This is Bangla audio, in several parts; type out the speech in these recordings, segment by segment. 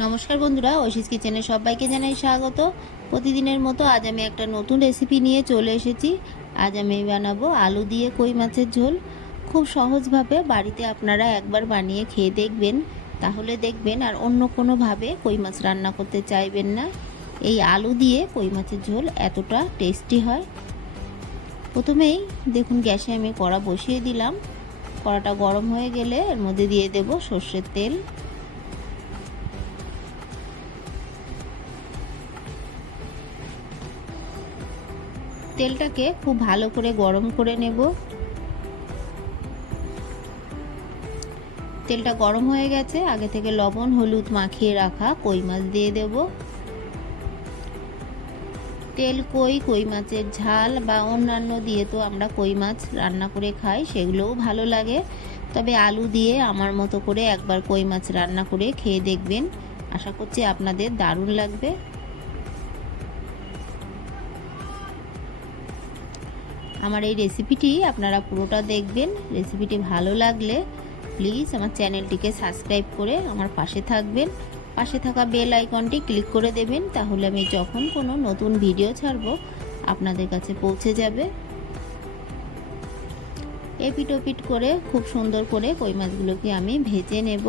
নমস্কার বন্ধুরা ঐশিস কিচেনে সবাইকে জানাই স্বাগত। প্রতিদিনের মতো আজ আমি একটা নতুন রেসিপি নিয়ে চলে এসেছি। আজ আমি বানাবো আলু দিয়ে কই মাছের ঝোল। খুব সহজভাবে বাড়িতে আপনারা একবার বানিয়ে খেয়ে দেখবেন। তাহলে দেখবেন আর অন্য কোনোভাবে কই মাছ রান্না করতে চাইবেন না। এই আলু দিয়ে কই মাছের ঝোল এতটা টেস্টি হয়। প্রথমেই দেখুন গ্যাসে আমি কড়া বসিয়ে দিলাম। কড়াটা গরম হয়ে গেলে এর মধ্যে দিয়ে দেব সর্ষের তেল। তেলটাকে খুব ভালো করে গরম করে নেব। তেলটা গরম হয়ে গেছে, আগে থেকে লবণ, হলুদ মাখিয়ে রাখা কই মাছ দিয়ে দেব। তেল, কই কই মাছের ঝাল বা অন্যান্য দিয়ে তো আমরা কই মাছ রান্না করে খাই, সেগুলোও ভালো লাগে। তবে আলু দিয়ে আমার মতো করে একবার কই মাছ রান্না করে খেয়ে দেখবেন। আশা করছি আপনাদের দারুণ লাগবে। আমার এই রেসিপিটি আপনারা পুরোটা দেখবেন। রেসিপিটি ভালো লাগলে প্লিজ আমার চ্যানেলটিকে সাবস্ক্রাইব করে আমার পাশে থাকবেন। পাশে থাকা বেল আইকনটি ক্লিক করে দেবেন, তাহলে আমি যখন কোনো নতুন ভিডিও ছাড়ব, আপনাদের কাছে পৌঁছে যাবে। এপিট ওপিট করে, খুব সুন্দর করে কই মাছগুলোকে আমি ভেজে নেব।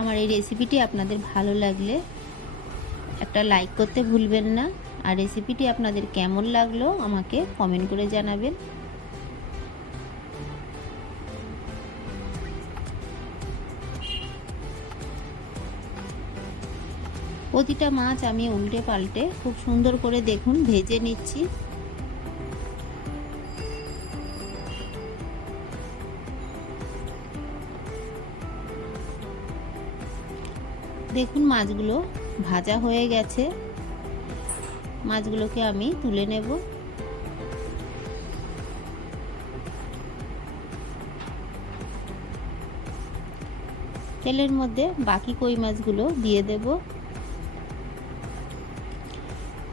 আমার এই রেসিপিটি আপনাদের ভালো লাগলে একটা লাইক করতে ভুলবেন না। আর রেসিপিটি আপনাদের কেমন লাগল আমাকে কমেন্ট করে জানাবেন। প্রতিটা মাছ আমি উল্টে পাল্টে খুব সুন্দর করে দেখুন, ভেজে নিচ্ছি। দেখুন মাছগুলো ভাজা হয়ে গেছে। মাছগুলোকে আমি তুলে নেব। তেলের মধ্যে বাকি কই মাছগুলো দিয়ে দেব।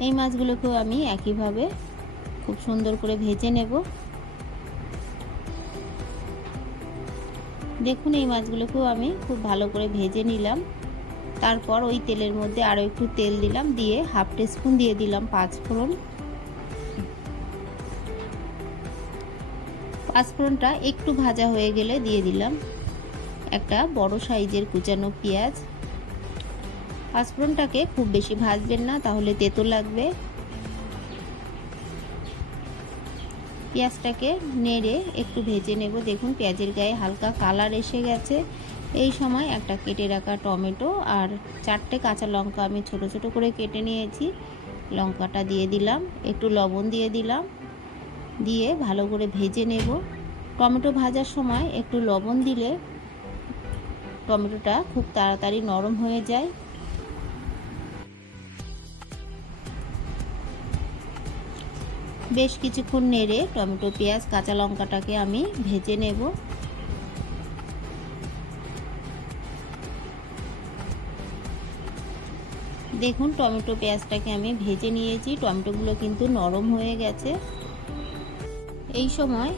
এই মাছগুলোকেও আমি একইভাবে খুব সুন্দর করে ভেজে নেব। দেখুন এই মাছগুলোকেও আমি খুব ভালো করে ভেজে নিলাম। তারপর ওই তেলের মধ্যে আরও একটু তেল দিলাম, দিয়ে হাফ টিস্পুন দিয়ে দিলাম পাঁচ ফোড়ন। পাঁচ ফোড়নটা একটু ভাজা হয়ে গেলে দিয়ে দিলাম একটা বড় সাইজের কুচানো পেঁয়াজ। পাঁচফোড়নটাকে খুব বেশি ভাজবেন না, তাহলে তেতো লাগবে। পেঁয়াজটাকে নেড়ে একটু ভেজে নেব। দেখুন, পেঁয়াজের গায়ে হালকা কালার এসে গেছে। এই সময় একটা কেটে রাখা টমেটো আর চারটে কাঁচা লঙ্কা আমি ছোট ছোট করে কেটে নিয়েছি। লঙ্কাটা দিয়ে দিলাম, একটু লবণ দিয়ে দিলাম, দিয়ে ভালো করে ভেজে নেব। টমেটো ভাজার সময় একটু লবণ দিলে টমেটোটা খুব তাড়াতাড়ি নরম হয়ে যায়। বেশ কিছুক্ষণ নেড়ে টমেটো, পেঁয়াজ, কাঁচা লঙ্কাটাকে আমি ভেজে নেব। দেখুন, টমেটো পেঁয়াজটাকে আমি ভেজে নিয়েছি। টমেটোগুলো কিন্তু নরম হয়ে গেছে। এই সময়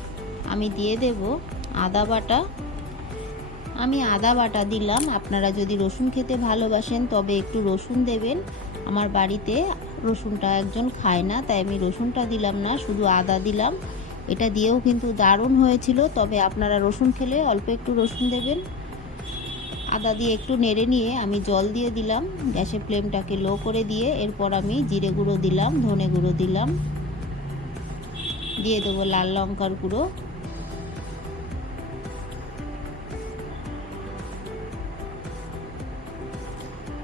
আমি দিয়ে দেব আদা বাটা। আমি আদা বাটা দিলাম। আপনারা যদি রসুন খেতে ভালোবাসেন, তবে একটু রসুন দেবেন। আমার বাড়িতে রসুনটা একজন খায় না, তাই আমি রসুনটা দিলাম না, শুধু আদা দিলাম। এটা দিয়েও কিন্তু দারুণ হয়েছিল। তবে আপনারা রসুন খেলে অল্প একটু রসুন দেবেন। আদা দিয়ে একটু নেড়ে নিয়ে আমি জল দিয়ে দিলাম। গ্যাসের ফ্লেমটাকে লো করে দিয়ে এরপর আমি জিরে গুঁড়ো দিলাম, ধনে গুঁড়ো দিলাম। দিয়ে দেবো লাল লঙ্কার গুঁড়ো।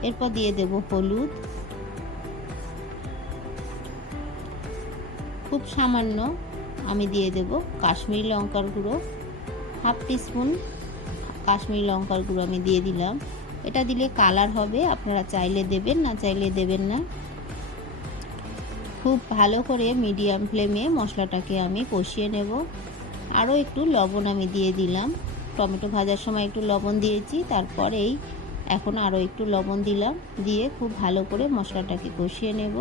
এরপর দিয়ে দেব হলুদ। খুব সামান্য আমি দিয়ে দেব কাশ্মীরি লঙ্কার গুঁড়ো। হাফ টিস্পুন কাশ্মীরি লঙ্কার গুঁড়ো আমি দিয়ে দিলাম। এটা দিলে কালার হবে, আপনারা চাইলে দেবেন, না চাইলে দেবেন না। খুব ভালো করে মিডিয়াম ফ্লেমে মশলাটাকে আমি কষিয়ে নেব। আরও একটু লবণ আমি দিয়ে দিলাম। টমেটো ভাজার সময় একটু লবণ দিয়েছি, তারপরেই এখন আরও একটু লবণ দিলাম। দিয়ে খুব ভালো করে মশলাটাকে কষিয়ে নেব।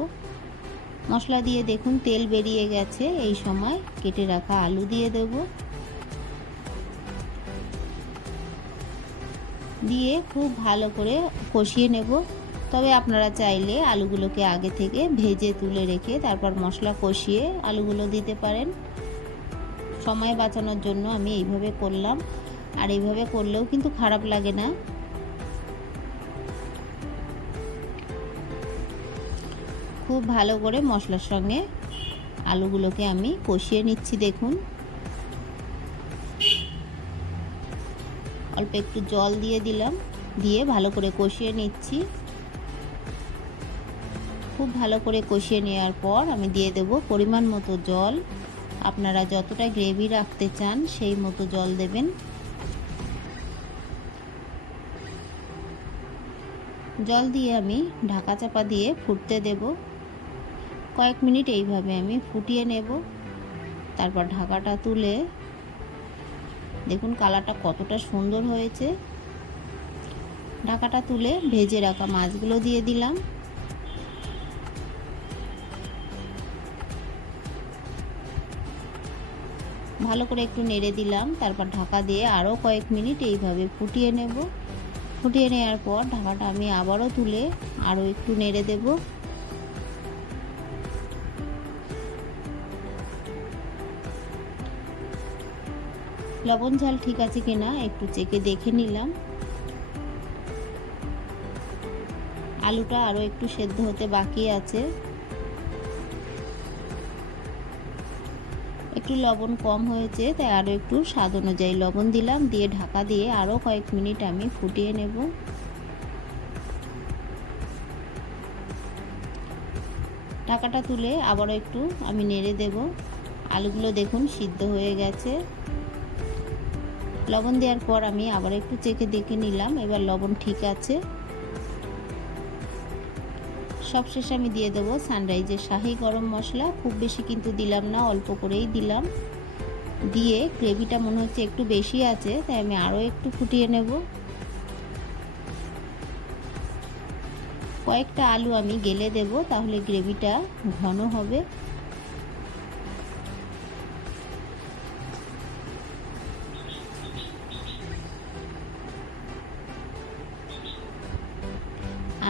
মশলা দিয়ে দেখুন, তেল বেরিয়ে গেছে। এই সময় কেটে রাখা আলু দিয়ে দেব। দিয়ে খুব ভালো করে কষিয়ে নেব। তবে আপনারা চাইলে আলুগুলোকে আগে থেকে ভেজে তুলে রেখে তারপর মশলা কষিয়ে আলুগুলো দিতে পারেন। সময় বাঁচানোর জন্য আমি এইভাবে করলাম। আর এইভাবে করলেও কিন্তু খারাপ লাগে না। খুব ভালো করে মশলার সঙ্গে আলুগুলোকে আমি কষিয়ে নিচ্ছি দেখুন। অল্প একটু জল দিয়ে দিলাম, দিয়ে ভালো করে কষিয়ে নিচ্ছি। খুব ভালো করে কষিয়ে নেওয়ার পর আমি দিয়ে দেব পরিমাণ মতো জল। আপনারা যতটা গ্রেভি রাখতে চান সেই মতো জল দেবেন। জল দিয়ে আমি ঢাকা চাপা দিয়ে ফুটতে দেব। কয়েক মিনিট এইভাবে আমি ফুটিয়ে নেব। তারপর ঢাকাটা তুলে দেখুন কালারটা কতটা সুন্দর হয়েছে। ঢাকাটা তুলে ভেজে রাখা মাছগুলো দিয়ে দিলাম। ভালো করে একটু নেড়ে দিলাম, তারপর ঢাকা দিয়ে আরও কয়েক মিনিট এইভাবে ফুটিয়ে নেব। ফুটিয়ে নেওয়ার পর ঢাকাটা আমি আবারও তুলে আরও একটু নেড়ে দেব। লবণ ঝাল ঠিক আছে কিনা একটু চেকে দেখে নিলাম। আলুটা আরও একটু সেদ্ধ হতে বাকি আছে। একটু লবণ কম হয়েছে, তাই আরও একটু স্বাদ অনুযায়ী লবণ দিলাম, দিয়ে ঢাকা দিয়ে আরও কয়েক মিনিট আমি ফুটিয়ে নেব। ঢাকাটা তুলে আবারও একটু আমি নেড়ে দেব। আলুগুলো দেখুন সিদ্ধ হয়ে গেছে। লবণ দেওয়ার পর আমি আবার একটু চেখে দেখে নিলাম, এবার লবণ ঠিক আছে। সবশেষে আমি দিয়ে দেবো সানরাইজের শাহি গরম মশলা, খুব বেশি কিন্তু দিলাম না, অল্প করেই দিলাম। দিয়ে গ্রেভিটা মনে হচ্ছে একটু বেশি আছে, তাই আমি আরও একটু ফুটিয়ে নেব। কয়েকটা আলু আমি গেলে দেব, তাহলে গ্রেভিটা ঘন হবে।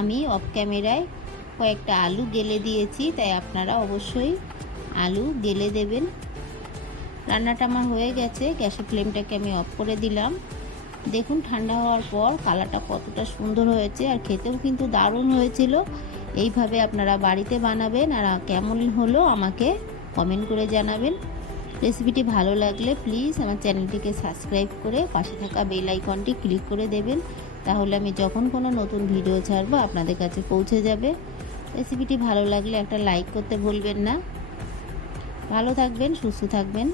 আমি অফ ক্যামেরায় কয়েকটা আলু গেলে দিয়েছি, তাই আপনারা অবশ্যই আলু গেলে দেবেন। রান্নাটা আমার হয়ে গেছে, গ্যাসের ফ্লেমটাকে আমি অফ করে দিলাম। দেখুন, ঠান্ডা হওয়ার পর কালারটা কতটা সুন্দর হয়েছে, আর খেতেও কিন্তু দারুণ হয়েছিল। এইভাবে আপনারা বাড়িতে বানাবেন, আর কেমন হলো আমাকে কমেন্ট করে জানাবেন। রেসিপিটি ভালো লাগলে প্লিজ আমার চ্যানেলটিকে সাবস্ক্রাইব করে পাশে থাকা বেল আইকনটি ক্লিক করে দেবেন। তাহলে আমি যখন কোনো নতুন ভিডিও ছাড়বো আপনাদের কাছে পৌঁছে যাবে। রেসিপিটি ভালো লাগলে একটা লাইক করতে ভুলবেন না। ভালো থাকবেন, সুস্থ থাকবেন।